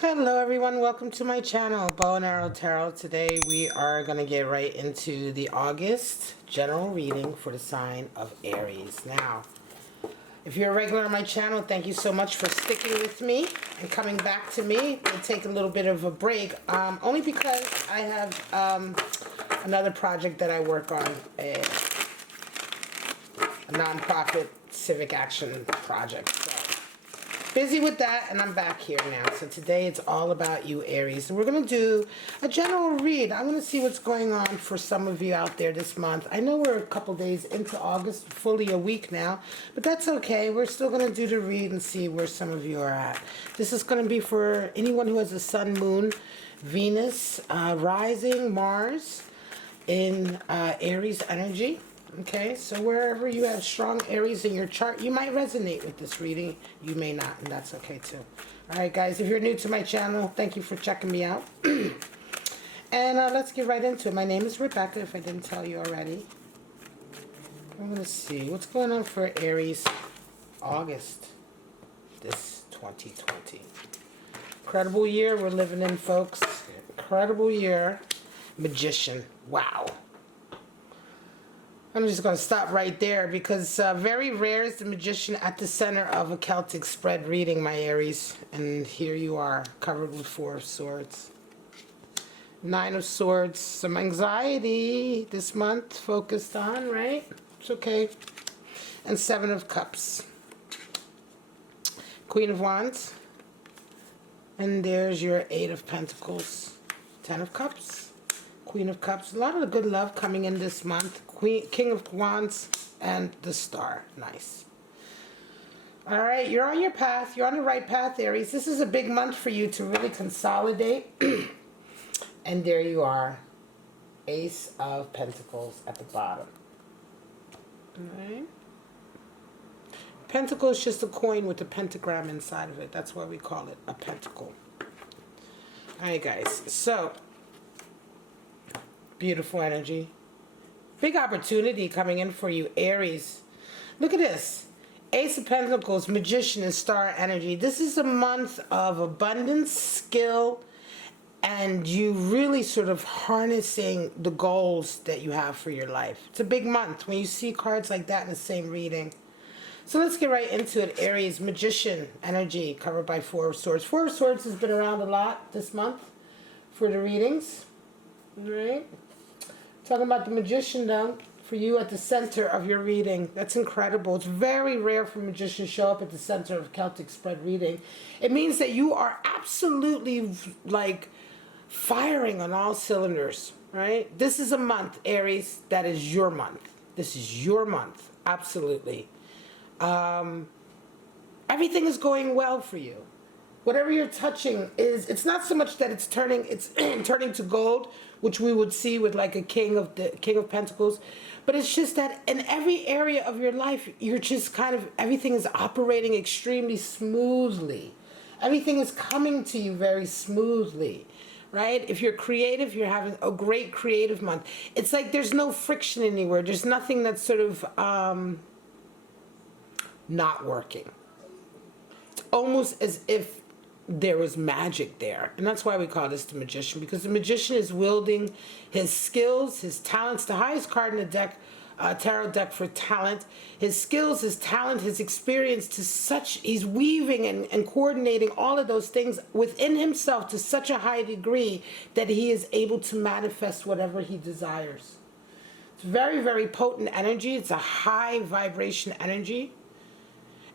Hello everyone, welcome to my channel, Bow and Arrow Tarot. Today we are going to get right into the August general reading for the sign of Aries. Now, if you're a regular on my channel, thank you so much for sticking with me and coming back to me. We'll take a little bit of a break, only because I have another project that I work on, a nonprofit civic action project. So, busy with that, and I'm back here now. So today it's all about you, Aries. And we're going to do a general read. I'm going to see what's going on for some of you out there this month. I know we're a couple days into August, fully a week now, but that's okay. We're still going to do the read and see where some of you are at. This is going to be for anyone who has a sun, moon, Venus, rising, Mars in Aries energy. Okay, so wherever you have strong Aries in your chart, you might resonate with this reading. You may not, and that's okay too. Alright guys, if you're new to my channel, thank you for checking me out. And let's get right into it. My name is Rebecca, if I didn't tell you already. I'm going to see what's going on for Aries August this 2020. Incredible year we're living in, folks. Incredible year. Magician. Wow. I'm just going to stop right there because very rare is the Magician at the center of a Celtic spread reading, my Aries. And here you are, covered with Four of Swords. Nine of Swords. Some anxiety this month focused on, right? It's okay. And Seven of Cups. Queen of Wands. And there's your Eight of Pentacles. Ten of Cups. Queen of Cups. A lot of good love coming in this month. King of Wands and the Star. Nice. Alright, you're on your path. You're on the right path, Aries. This is a big month for you to really consolidate. And there you are. Ace of Pentacles at the bottom. Alright. Pentacle is just a coin with a pentagram inside of it. That's why we call it a pentacle. Alright, guys. So, beautiful energy. Big opportunity coming in for you, Aries. Look at this. Ace of Pentacles, Magician, and Star energy. This is a month of abundance, skill, and you really sort of harnessing the goals that you have for your life. It's a big month when you see cards like that in the same reading. So let's get right into it, Aries. Magician energy, covered by Four of Swords. Four of Swords has been around a lot this month for the readings. All right. Talking about the Magician, though, for you at the center of your reading. That's incredible. It's very rare for Magicians to show up at the center of Celtic spread reading. It means that you are absolutely, like, firing on all cylinders, right? This is a month, Aries, that is your month. This is your month. Absolutely. Everything is going well for you. Whatever you're touching is, it's not so much that it's turning to gold, which we would see with like a King of Pentacles, but it's just that in every area of your life, you're just kind of, everything is operating extremely smoothly. Everything is coming to you very smoothly, right? If you're creative, you're having a great creative month. It's like there's no friction anywhere. There's nothing that's sort of not working. It's almost as if there was magic there. And that's why we call this the Magician, because the Magician is wielding his skills, his talents. The highest card in the deck, tarot deck for talent. His skills, his talent, his experience to such, he's weaving and coordinating all of those things within himself to such a high degree that he is able to manifest whatever he desires. It's very, very potent energy. It's a high vibration energy.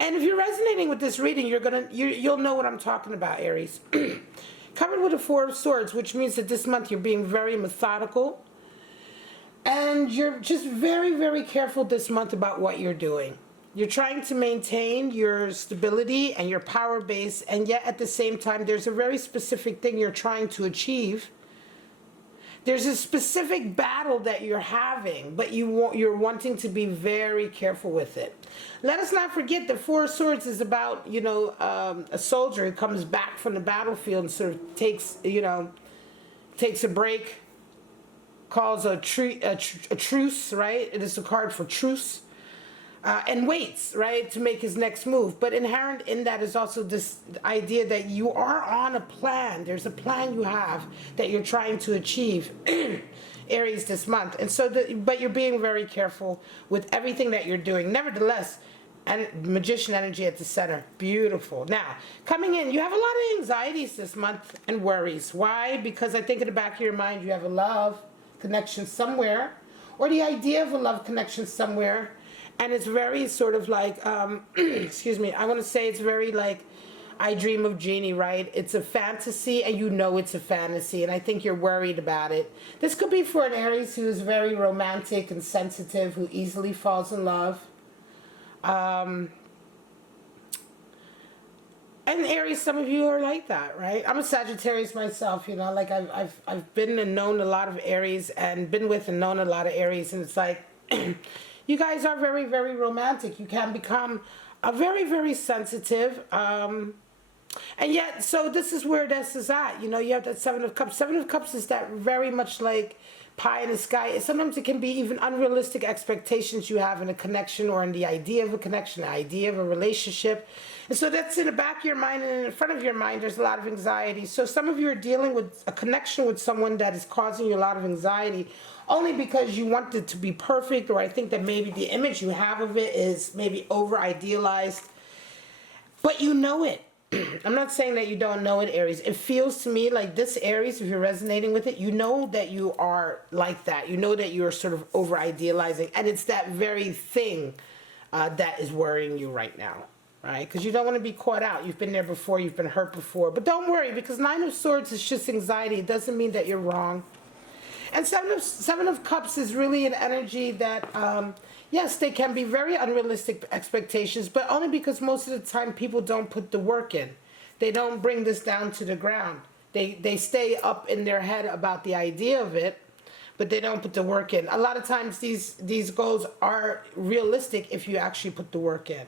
And if you're resonating with this reading, you'll know what I'm talking about, Aries. Covered with a Four of Swords, which means that this month you're being very methodical. And you're just very, very careful this month about what you're doing. You're trying to maintain your stability and your power base, and yet at the same time, there's a very specific thing you're trying to achieve. There's a specific battle that you're having, but you're wanting to be very careful with it. Let us not forget that Four of Swords is about, you know, a soldier who comes back from the battlefield and sort of takes a break, calls a truce, right? It is a card for truce. and waits, right, to make his next move. But inherent in that is also this idea that you are on a plan. There's a plan you have that you're trying to achieve, Aries, this month. And so, but you're being very careful with everything that you're doing. Nevertheless, and Magician energy at the center. Beautiful. Now, coming in, you have a lot of anxieties this month and worries. Why? Because I think in the back of your mind, you have a love connection somewhere, or the idea of a love connection somewhere. And it's very sort of like, excuse me, I want to say it's very like, I dream of Jeannie, right? It's a fantasy, and you know it's a fantasy, and I think you're worried about it. This could be for an Aries who is very romantic and sensitive, who easily falls in love. And Aries, some of you are like that, right? I'm a Sagittarius myself, you know, like I've been and known a lot of Aries, and been with and known a lot of Aries, and it's like, you guys are very, very romantic. You can become a very, very sensitive, and yet, so this is where this is at. You know, you have that Seven of Cups. Seven of Cups is that very much like pie in the sky. Sometimes it can be even unrealistic expectations you have in a connection, or in the idea of a connection, the idea of a relationship. And so that's in the back of your mind, and in front of your mind, there's a lot of anxiety. So some of you are dealing with a connection with someone that is causing you a lot of anxiety, only because you want it to be perfect, or I think that maybe the image you have of it is maybe over-idealized. But you know it. I'm not saying that you don't know it, Aries. It feels to me like this, Aries, if you're resonating with it, you know that you are like that. You know that you're sort of over-idealizing. And it's that very thing that is worrying you right now, right? Because you don't want to be caught out. You've been there before. You've been hurt before. But don't worry, because Nine of Swords is just anxiety. It doesn't mean that you're wrong. And Seven of Cups is really an energy that, yes, they can be very unrealistic expectations, but only because most of the time people don't put the work in. They don't bring this down to the ground. They stay up in their head about the idea of it, but they don't put the work in. A lot of times these goals are realistic if you actually put the work in.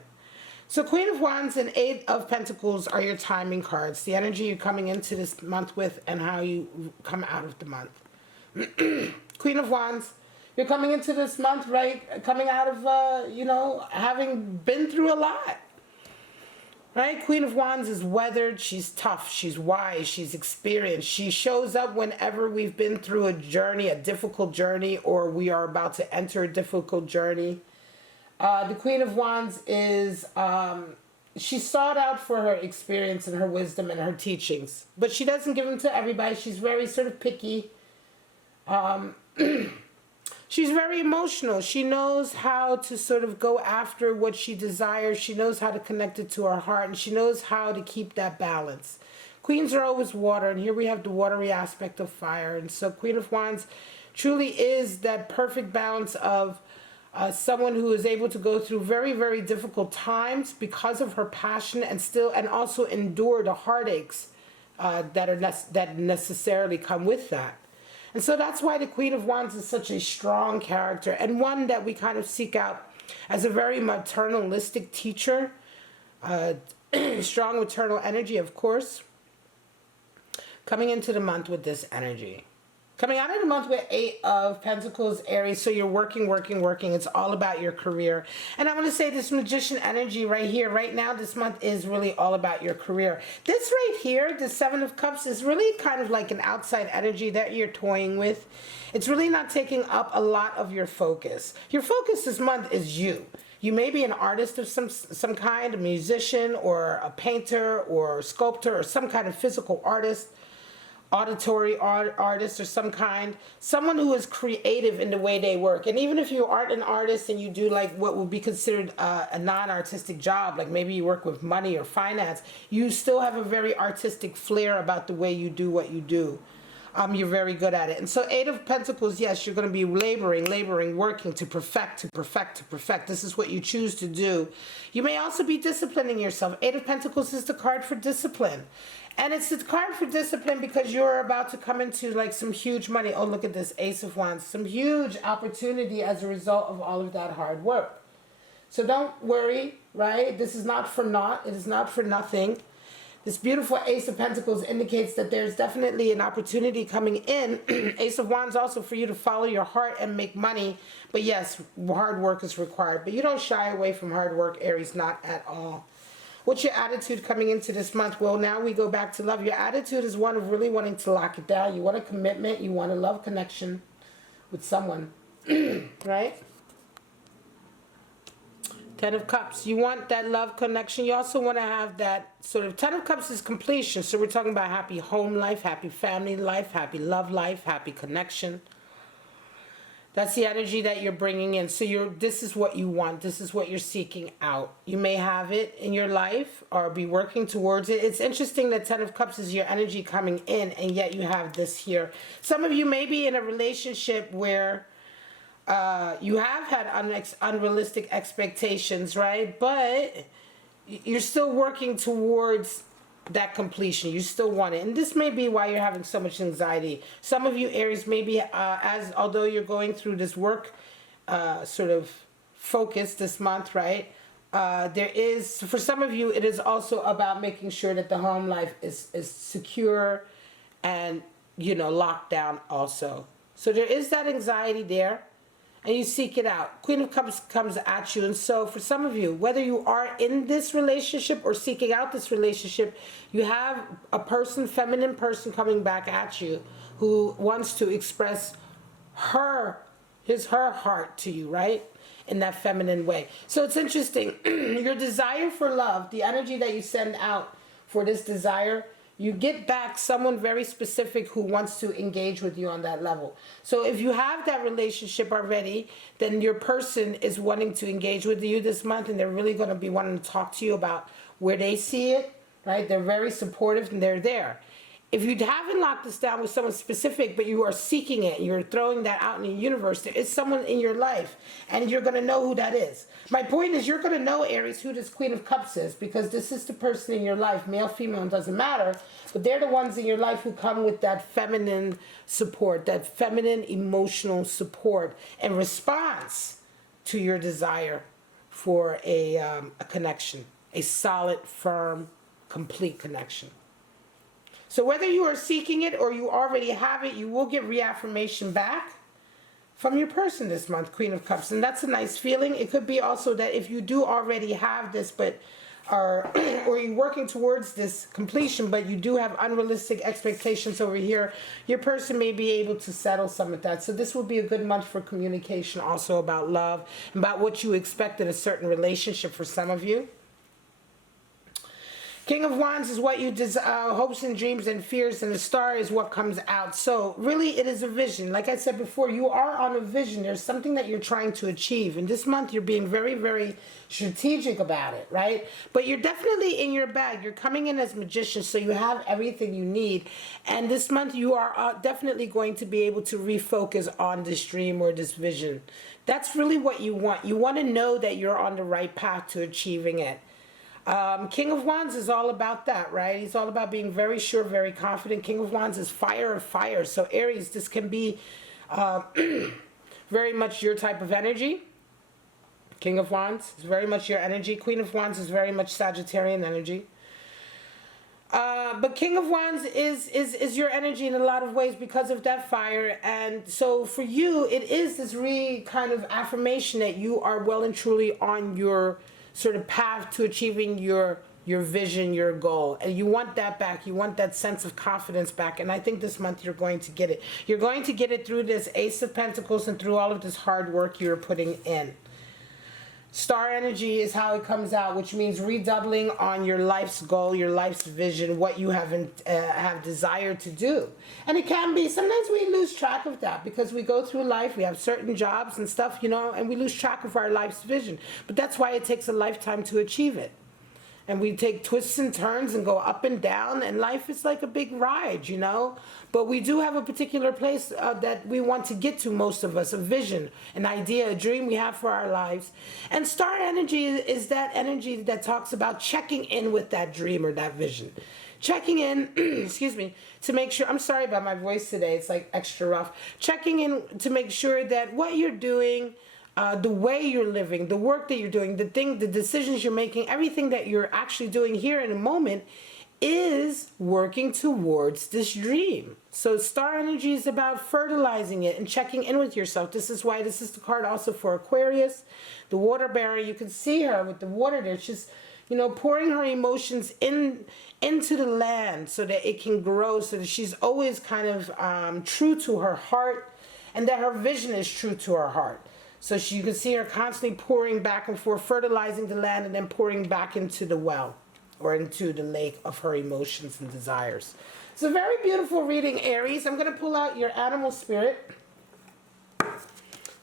So Queen of Wands and Eight of Pentacles are your timing cards, the energy you're coming into this month with and how you come out of the month. Queen of Wands, you're coming into this month, right? Coming out of, you know, having been through a lot. Right? Queen of Wands is weathered. She's tough. She's wise. She's experienced. She shows up whenever we've been through a journey, a difficult journey, or we are about to enter a difficult journey. The Queen of Wands is, she's sought out for her experience and her wisdom and her teachings. But she doesn't give them to everybody. She's very sort of picky. She's very emotional. She knows how to sort of go after what she desires. She knows how to connect it to her heart, and she knows how to keep that balance. Queens are always water, and here we have the watery aspect of fire. And so Queen of Wands truly is that perfect balance of someone who is able to go through very, very difficult times because of her passion, and also endure the heartaches that necessarily come with that. And so that's why the Queen of Wands is such a strong character, and one that we kind of seek out as a very maternalistic teacher. Strong maternal energy, of course. Coming into the month with this energy. Coming out of the month with Eight of Pentacles, Aries. So you're working. It's all about your career. And I'm going to say this Magician energy right here, right now, this month is really all about your career. This right here, the Seven of Cups, is really kind of like an outside energy that you're toying with. It's really not taking up a lot of your focus. Your focus this month is you. You may be an artist of some kind, a musician or a painter or sculptor or some kind of physical artist. Auditory artist or some kind, someone who is creative in the way they work. And even if you aren't an artist and you do like what would be considered a non-artistic job, like maybe you work with money or finance, you still have a very artistic flair about the way you do what you do. You're very good at it. And so Eight of Pentacles, yes, you're going to be laboring, working to perfect. This is what you choose to do. You may also be disciplining yourself. Eight of Pentacles is the card for discipline. And it's the card for discipline because you're about to come into like some huge money. Oh, look at this Ace of Wands. Some huge opportunity as a result of all of that hard work. So don't worry, right? This is not for naught. It is not for nothing. This beautiful Ace of Pentacles indicates that there's definitely an opportunity coming in. Ace of Wands also for you to follow your heart and make money. But yes, hard work is required. But you don't shy away from hard work, Aries, not at all. What's your attitude coming into this month? Well, now we go back to love. Your attitude is one of really wanting to lock it down. You want a commitment. You want a love connection with someone, right? Ten of Cups. You want that love connection. You also want to have that sort of... Ten of Cups is completion. So we're talking about happy home life, happy family life, happy love life, happy connection. That's the energy that you're bringing in. So this is what you want. This is what you're seeking out. You may have it in your life or be working towards it. It's interesting that Ten of Cups is your energy coming in, and yet you have this here. Some of you may be in a relationship where you have had unrealistic expectations, right? But you're still working towards that completion. You still want it. And this may be why you're having so much anxiety. Some of you, Aries, maybe although you're going through this work sort of focus this month, right? There is, for some of you, it is also about making sure that the home life is secure and, you know, locked down also. So there is that anxiety there. And you seek it out. Queen of Cups comes at you. And so for some of you, whether you are in this relationship or seeking out this relationship, you have a person, feminine person coming back at you who wants to express her heart to you, right? In that feminine way. So it's interesting. Your desire for love, the energy that you send out for this desire, you get back someone very specific who wants to engage with you on that level. So if you have that relationship already, then your person is wanting to engage with you this month, and they're really going to be wanting to talk to you about where they see it, right? They're very supportive and they're there. If you haven't locked this down with someone specific, but you are seeking it, you're throwing that out in the universe, there is someone in your life, and you're going to know who that is. My point is, you're going to know, Aries, who this Queen of Cups is, because this is the person in your life, male, female, it doesn't matter, but they're the ones in your life who come with that feminine support, that feminine emotional support and response to your desire for a connection, a solid, firm, complete connection. So whether you are seeking it or you already have it, you will get reaffirmation back from your person this month, Queen of Cups. And that's a nice feeling. It could be also that if you do already have this, but or you're working towards this completion, but you do have unrealistic expectations over here, your person may be able to settle some of that. So this will be a good month for communication, also about love, about what you expect in a certain relationship for some of you. King of Wands is what you hopes and dreams and fears, and the Star is what comes out. So really it is a vision. Like I said before, you are on a vision. There's something that you're trying to achieve. And this month you're being very, very strategic about it, right? But you're definitely in your bag. You're coming in as Magician, so you have everything you need. And this month you are definitely going to be able to refocus on this dream or this vision. That's really what you want. You want to know that you're on the right path to achieving it. King of Wands is all about that, right? He's all about being very sure, very confident. King of Wands is fire of fire. So Aries, this can be very much your type of energy. King of Wands is very much your energy. Queen of Wands is very much Sagittarian energy. But King of Wands is your energy in a lot of ways because of that fire. And so for you, it is this kind of affirmation that you are well and truly on your sort of path to achieving your vision, your goal. And you want that back. You want that sense of confidence back. And I think this month you're going to get it. You're going to get it through this Ace of Pentacles and through all of this hard work you're putting in. Star energy is how it comes out, which means redoubling on your life's goal, your life's vision, what you have desired to do. And it can be, sometimes we lose track of that because we go through life, we have certain jobs and stuff, you know, and we lose track of our life's vision. But that's why it takes a lifetime to achieve it. And we take twists and turns and go up and down, and life is like a big ride, you know. But we do have a particular place that we want to get to, most of us, a vision, an idea, a dream we have for our lives. And star energy is that energy that talks about checking in with that dream or that vision. Checking in, excuse me, to make sure, I'm sorry about my voice today, it's like extra rough. Checking in to make sure that what you're doing, the way you're living, the work that you're doing, the decisions you're making, everything that you're actually doing here in a moment is working towards this dream. So star energy is about fertilizing it and checking in with yourself. This is why this is the card also for Aquarius. The water bearer, you can see her with the water there. She's, you know, pouring her emotions into the land so that it can grow, so that she's always kind of true to her heart, and that her vision is true to her heart. So you can see her constantly pouring back and forth, fertilizing the land, and then pouring back into the well or into the lake of her emotions and desires. It's a very beautiful reading, Aries. I'm going to pull out your animal spirit.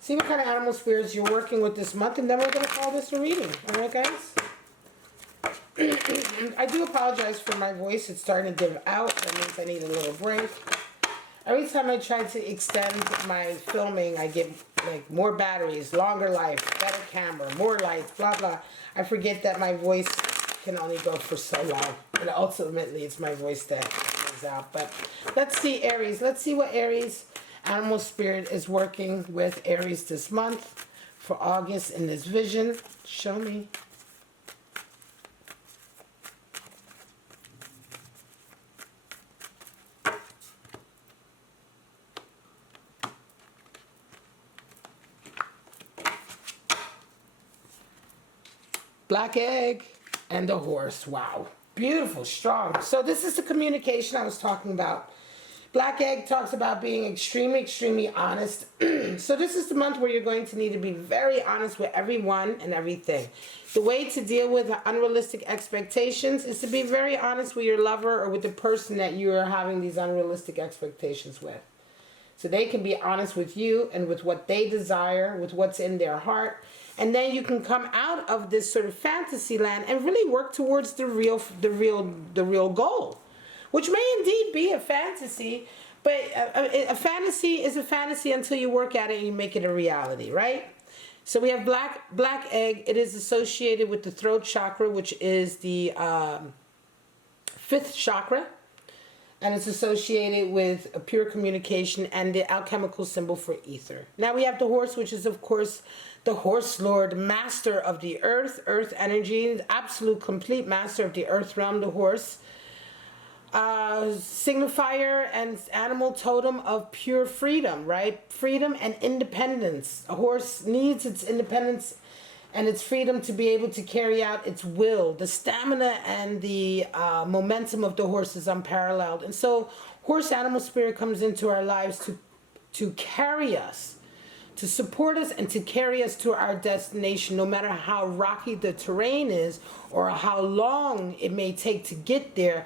See what kind of animal spirits you're working with this month, and then we're going to call this a reading. All right, guys? I do apologize for my voice. It's starting to give out. That means I need a little break. Every time I try to extend my filming, I get like more batteries, longer life, better camera, more lights, blah, blah. I forget that my voice can only go for so long. And ultimately, it's my voice that goes out. But let's see, Aries. Let's see what Aries animal spirit is working with Aries this month for August in this vision. Show me. Black egg and the horse. Wow. Beautiful, strong. So this is the communication I was talking about. Black egg talks about being extremely, extremely honest. So this is the month where you're going to need to be very honest with everyone and everything. The way to deal with unrealistic expectations is to be very honest with your lover or with the person that you are having these unrealistic expectations with. So they can be honest with you and with what they desire, with what's in their heart. And then you can come out of this sort of fantasy land and really work towards the real goal, which may indeed be a fantasy, but a fantasy is a fantasy until you work at it and you make it a reality, right? So we have black egg. It is associated with the throat chakra, which is the 5th chakra. And it's associated with a pure communication and the alchemical symbol for ether. Now we have the horse, which is, of course, the horse lord, master of the earth energy, absolute complete master of the earth realm, the horse. Signifier and animal totem of pure freedom, right? Freedom and independence. A horse needs its independence and its freedom to be able to carry out its will. The stamina and the momentum of the horse is unparalleled. And so horse animal spirit comes into our lives to carry us, to support us, and to carry us to our destination, no matter how rocky the terrain is or how long it may take to get there.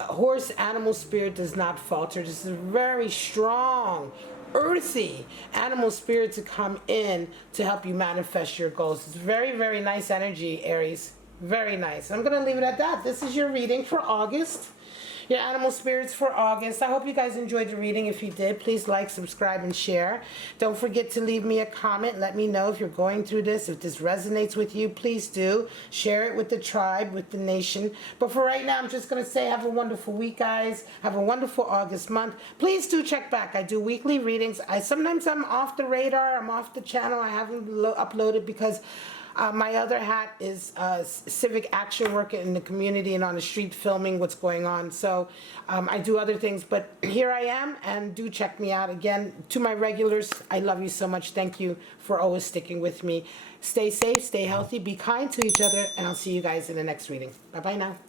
Horse animal spirit does not falter. This is a very strong, earthy animal spirit to come in to help you manifest your goals. It's very, very nice energy, Aries. Very nice. I'm going to leave it at that. This is your reading for August. Your animal spirits for August. I hope you guys enjoyed the reading. If you did, please like, subscribe, and share. Don't forget to leave me a comment. Let me know if you're going through this. If this resonates with you, please do. Share it with the tribe, with the nation. But for right now, I'm just going to say have a wonderful week, guys. Have a wonderful August month. Please do check back. I do weekly readings. Sometimes I'm off the radar. I'm off the channel. I haven't uploaded because my other hat is civic action work in the community and on the street filming what's going on. So I do other things, but here I am, and do check me out. Again, to my regulars, I love you so much. Thank you for always sticking with me. Stay safe, stay healthy, be kind to each other, and I'll see you guys in the next reading. Bye-bye now.